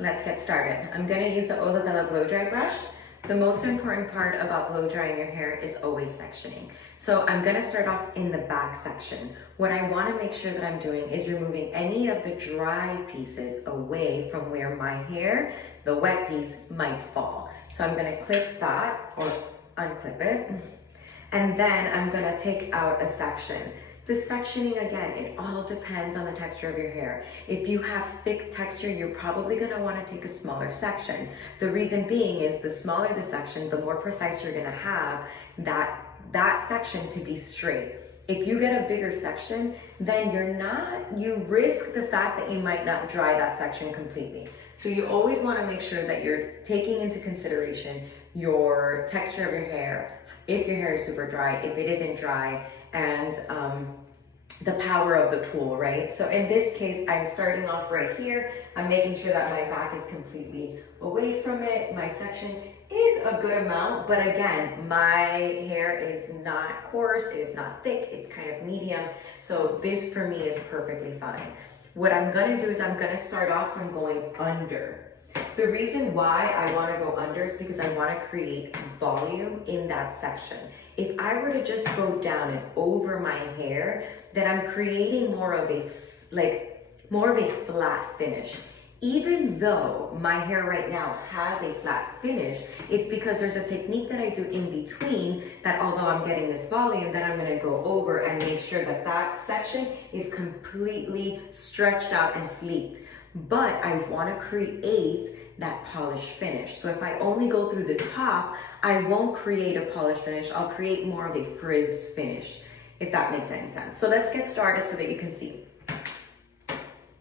Let's get started. I'm going to use the Olla blow dry brush. The most important part about blow drying your hair is always sectioning. So I'm going to start off in the back section. What I want to make sure that I'm doing is removing any of the dry pieces away from where my hair, the wet piece, might fall. So I'm going to clip that or unclip it. And then I'm going to take out a section. The sectioning, again, it all depends on the texture of your hair. If you have thick texture, you're probably going to want to take a smaller section. The reason being is the smaller the section, the more precise you're going to have that section to be straight. If you get a bigger section, then you risk the fact that you might not dry that section completely. So you always want to make sure that you're taking into consideration your texture of your hair, if your hair is super dry, if it isn't dry, and the power of the tool, right? So in this case, I'm starting off right here. I'm making sure that my back is completely away from it. My section is a good amount, but again, my hair is not coarse, it's not thick, it's kind of medium. So this for me is perfectly fine. What I'm gonna do is I'm gonna start off from going under. The reason why I want to go under is because I want to create volume in that section. If I were to just go down and over my hair, then I'm creating more of a flat finish. Even though my hair right now has a flat finish, it's because there's a technique that I do in between that although I'm getting this volume, then I'm going to go over and make sure that that section is completely stretched out and sleeked. But I want to create that polished finish. So if I only go through the top, I won't create a polished finish. I'll create more of a frizz finish, if that makes any sense. So let's get started so that you can see.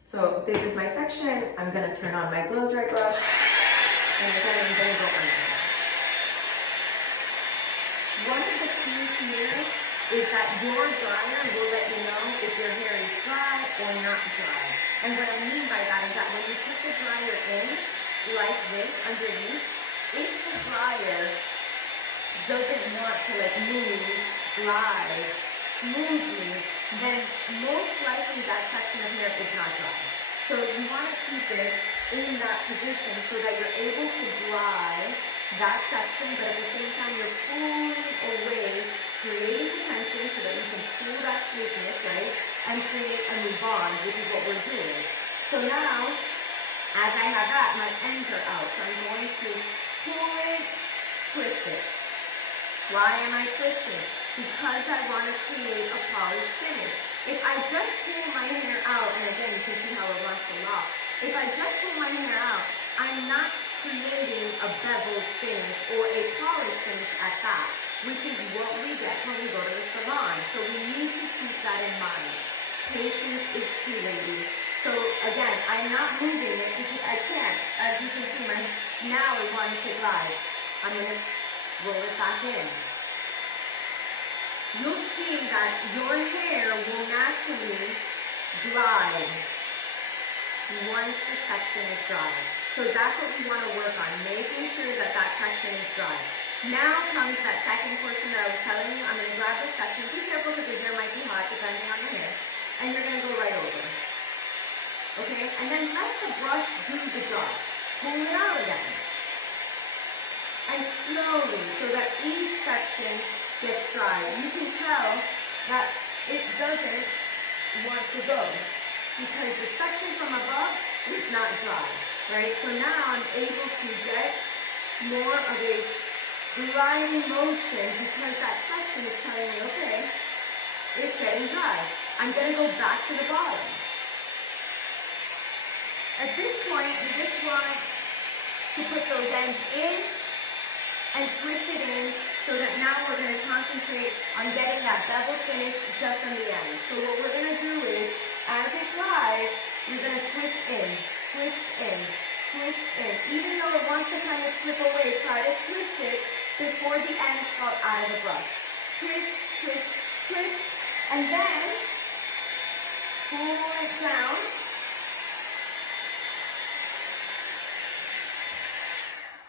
So this is my section. I'm going to turn on my blow dry brush, and again, I'm going to go under. One of the keys here is that your dryer will let you know if your hair is dry or not dry. And what I mean by that is that when you put the dryer in, like this, underneath, if the dryer doesn't want to move, glide smoothly, then most likely that section of hair is not dry. So you want to keep it in that position so that you're able to glide that section, but at the same time you're pulling away, creating tension so that you can pull that sleekness, right? And create a new bond, which is what we're doing. So now, as I have that, my ends are out. So I'm going to pull it, twist it. Why am I twisting? Because I want to create a polished finish. If I just pull my hair out, and again, you can see how it wants to lock. If I just pull my hair out, I'm not creating a beveled finish or a polished finish at that, which is what we get when we go to the salon. So we need to keep that in mind. Patience is key, ladies. So again, I'm not moving it because I can't. As you can see, now it wants to glide. I'm going to roll it back in. You'll see that your hair will naturally glide once the section is dry. So that's what we want to work on, making sure that that section is dry. Now comes that second portion that I was telling you. I'm going to grab this section. Be careful because your hair might be hot depending on your hair. And you're going to go right over. Okay? And then let the brush do the job. Pull it out again. And slowly, so that each section gets dry. You can tell that it doesn't want to go because the section from above is not dry. Right? So now I'm able to get more of a gliding motion because that section is telling me, okay, it's getting dry. I'm going to go back to the bottom. At this point, you just want to put those ends in and twist it in so that now we're going to concentrate on getting that bevel finish just on the end. So what we're going to do is, as it dries, you're going to twist in, twist in, twist in. Even though it wants to kind of slip away, try to twist it before the ends fall out of the brush. Twist, twist, twist, and then pull it down.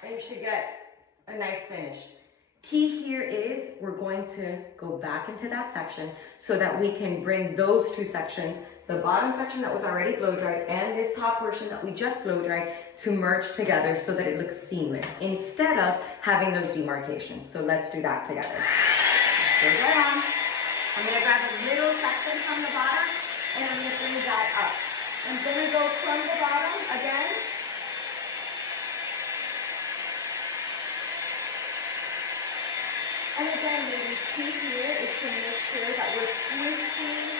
And you should get a nice finish. Key here is we're going to go back into that section so that we can bring those two sections the bottom section that was already blow dried and this top portion that we just blow dried to merge together so that it looks seamless instead of having those demarcations. So let's do that together. Go right on. I'm gonna grab a little section from the bottom and I'm gonna bring that up. I'm gonna go from the bottom again. And again, the key here is to make sure that we're twisting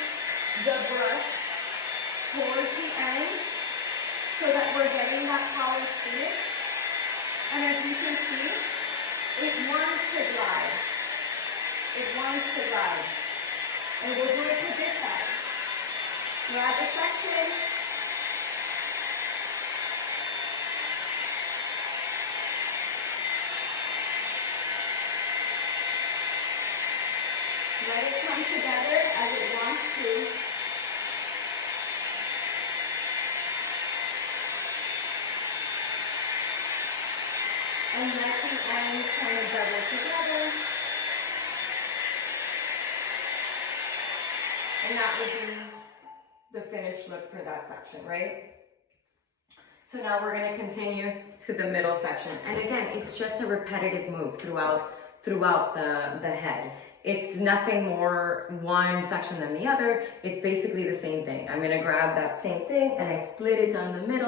the brush towards the end so that we're getting that polished finish. And as you can see, it wants to glide. It wants to glide. And we'll do it to this side. Grab a section. Let it come together as it wants to. And let the ends kind of bevel together. And that would be the finished look for that section, right? So now we're going to continue to the middle section. And again, it's just a repetitive move throughout the head. It's nothing more one section than the other. It's basically the same thing. I'm going to grab that same thing and I split it down the middle.